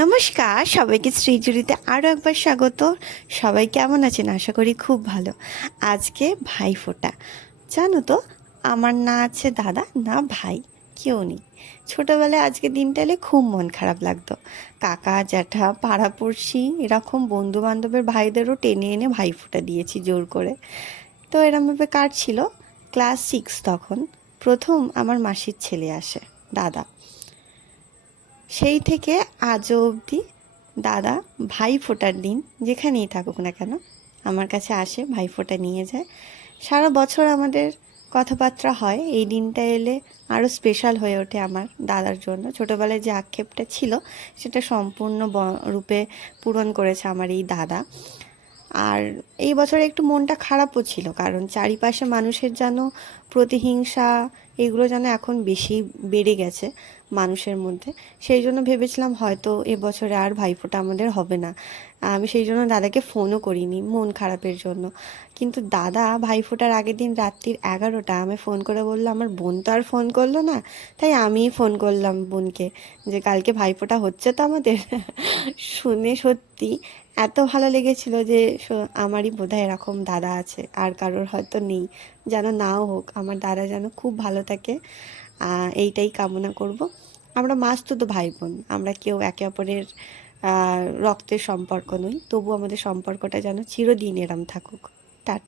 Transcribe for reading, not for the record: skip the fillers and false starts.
নমস্কার সবাইকে শ্রীজুড়িতে আরও একবার স্বাগত। সবাই কেমন আছেন? আশা করি খুব ভালো। আজকে ভাইফোঁটা। জানো তো, আমার না আছে দাদা না ভাই, কেউ নেই। ছোটোবেলায় আজকে দিনটা এলে খুব মন খারাপ লাগতো। কাকা জ্যাঠা পাড়াপড়শি এরকম বন্ধু বান্ধবের ভাইদেরও টেনে এনে ভাইফোঁটা দিয়েছি জোর করে। তো এরমভাবে কাটছিল। ক্লাস 6 তখন প্রথম আমার মাসির ছেলে আসে, দাদা। সেই থেকে আজও অবধি দাদা ভাইফোঁটার দিন যেখানেই থাকুক না কেন আমার কাছে আসে, ভাইফোঁটা নিয়ে যায়। সারা বছর আমাদের কথাবার্তা হয়। এই দিনটা এলে আরও স্পেশাল হয়ে ওঠে আমার দাদার জন্য। ছোটোবেলায় যে আক্ষেপটা ছিল সেটা সম্পূর্ণ রূপে পূরণ করেছে আমার এই দাদা। আর এই বছরে একটু মনটা খারাপও ছিল, কারণ চারিপাশে মানুষের যেন প্রতিহিংসা এগুলো যেন এখন বেশি বেড়ে গেছে মানুষের মধ্যে। সেই জন্য ভেবেছিলাম হয়তো এবছরে আর ভাইফোঁটা আমাদের হবে না। আমি সেই জন্য দাদাকে ফোনও করিনি মন খারাপের জন্য। কিন্তু দাদা ভাইফোঁটার আগের দিন রাত্রির 11টা আমি ফোন করে বললো, আমার বোন তো আর ফোন করলো না, তাই আমিই ফোন করলাম বোনকে যে কালকে ভাইফোঁটা হচ্ছে তো আমাদের। শুনে সত্যি এত ভালো লেগেছিল যে আমারই বোধহয় এরকম দাদা আছে, আর কারোর হয়তো নেই। যেন নাও হোক, আমার দাদা যেন খুব ভালো থাকে, এইটাই কামনা করব। আমরা মাসতুতো ভাই বোন, আমরা কেউ একে অপরের রক্তের সম্পর্ক নই, তবু আমাদের সম্পর্কটা যেন চিরদিন এরম থাকুক।